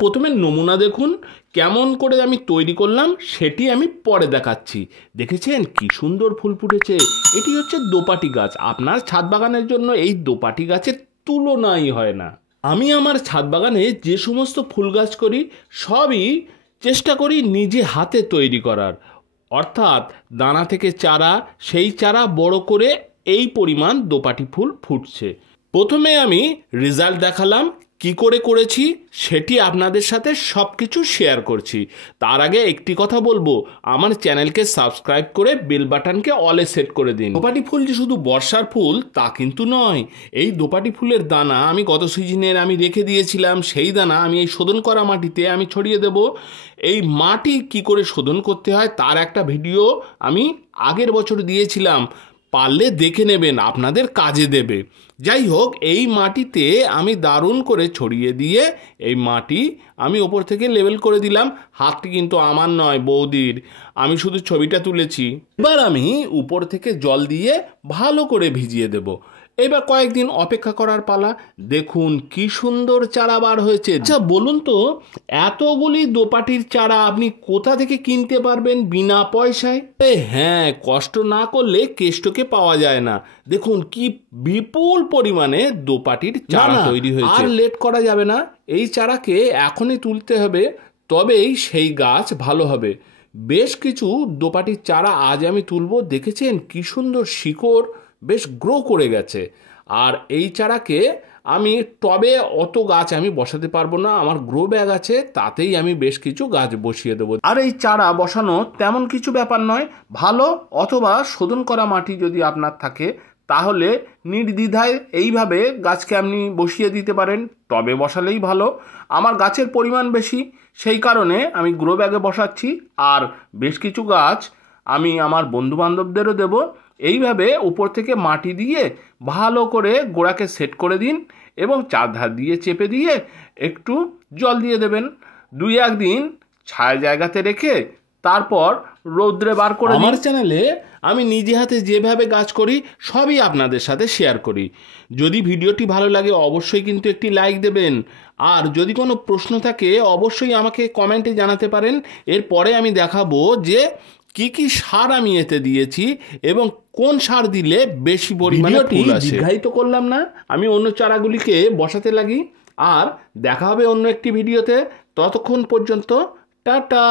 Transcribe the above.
প্রথমে নমুনা দেখুন কেমন করে আমি তৈরি করলাম, সেটি আমি পরে দেখাচ্ছি। দেখেছেন কি সুন্দর ফুল ফুটেছে। এটি হচ্ছে দোপাটি গাছ। আপনার ছাদ বাগানের জন্য এই দোপাটি গাছের তুলনাই হয় না। আমি আমার ছাদ বাগানে যে সমস্ত ফুল গাছ করি সবই চেষ্টা করি নিজে হাতে তৈরি করার, অর্থাৎ দানা থেকে চারা, সেই চারা বড় করে এই পরিমাণ দোপাটি ফুল ফুটছে। প্রথমে আমি রেজাল্ট দেখালাম, কি করে করেছি সেটি আপনাদের সাথে সব কিছু শেয়ার করছি। তার আগে একটি কথা বলবো, আমার চ্যানেলকে সাবস্ক্রাইব করে বেল বাটনকে অলে সেট করে দিন। দোপাটি ফুল যে শুধু বর্ষার ফুল তা কিন্তু নয়। এই দোপাটি ফুলের দানা আমি গত সিজনের আমি রেখে দিয়েছিলাম, সেই দানা আমি এই শোধন করা মাটিতে আমি ছড়িয়ে দেব। এই মাটি কি করে শোধন করতে হয় তার একটা ভিডিও আমি আগের বছর দিয়েছিলাম, পারলে দেখে নেবেন, আপনাদের কাজে দেবে। যাই হোক, এই মাটিতে আমি দারুণ করে ছড়িয়ে দিয়ে এই মাটি আমি ওপর থেকে লেবেল করে দিলাম। হাতটি কিন্তু আমার নয়, বৌদির, আমি শুধু ছবিটা তুলেছি। এবার আমি উপর থেকে জল দিয়ে ভালো করে ভিজিয়ে দেব। এবার কয়েকদিন অপেক্ষা করার পালা। দেখুন কি সুন্দর চারা বার হয়েছে। আচ্ছা বলুন তো, এতগুলি দোপাটির চারা আপনি কোথা থেকে কিনতে পারবেন বিনা পয়সায়? হ্যাঁ, কষ্ট না করলে কেষ্টকে পাওয়া যায় না। দেখুন কি বিপুল পরিমাণে দোপাটির চারা তৈরি হয়েছে। আর লেট করা যাবে না, এই চারাকে এখনই তুলতে হবে, তবেই সেই গাছ ভালো হবে। বেশ কিছু দোপাটির চারা আজ আমি তুলব। দেখেছেন কি সুন্দর শিকড় বেশ গ্রো করে গেছে। আর এই চারাকে আমি টবে অত গাছ আমি বসাতে পারবো না, আমার গ্রো ব্যাগ আছে, তাতেই আমি বেশ কিছু গাছ বসিয়ে দেবো। আর এই চারা বসানো তেমন কিছু ব্যাপার নয়, ভালো অথবা শোধন করা মাটি যদি আপনার থাকে তাহলে নির্দ্বিধায় এইভাবে গাছকে আপনি বসিয়ে দিতে পারেন। টবে বসালেই ভালো। আমার গাছের পরিমাণ বেশি, সেই কারণে আমি গ্রো ব্যাগে বসাচ্ছি। আর বেশ কিছু গাছ আমি আমার বন্ধুবান্ধবদেরও দেব। এইভাবে উপর থেকে মাটি দিয়ে ভালো করে গোড়াকে সেট করে দিন এবং চারধার দিয়ে চেপে দিয়ে একটু জল দিয়ে দেবেন। 2-1 দিন ছায়া জায়গাতে রেখে তারপর রৌদ্রে বার করে। আমার চ্যানেলে আমি নিজে হাতে যেভাবে গাছ করি সবই আপনাদের সাথে শেয়ার করি। যদি ভিডিওটি ভালো লাগে অবশ্যই কিন্তু একটি লাইক দেবেন। আর যদি কোনো প্রশ্ন থাকে অবশ্যই আমাকে কমেন্টে জানাতে পারেন। এরপরে আমি দেখাবো যে কি কি সার আমি এতে দিয়েছি এবং কোন সার দিলে বেশি পরিমাণে ফুল আসে। দীর্ঘায়িত করলাম না, আমি অন্য চারাগুলিকে বসাতে লাগি। আর দেখা হবে অন্য একটি ভিডিওতে। ততক্ষণ পর্যন্ত টাটা।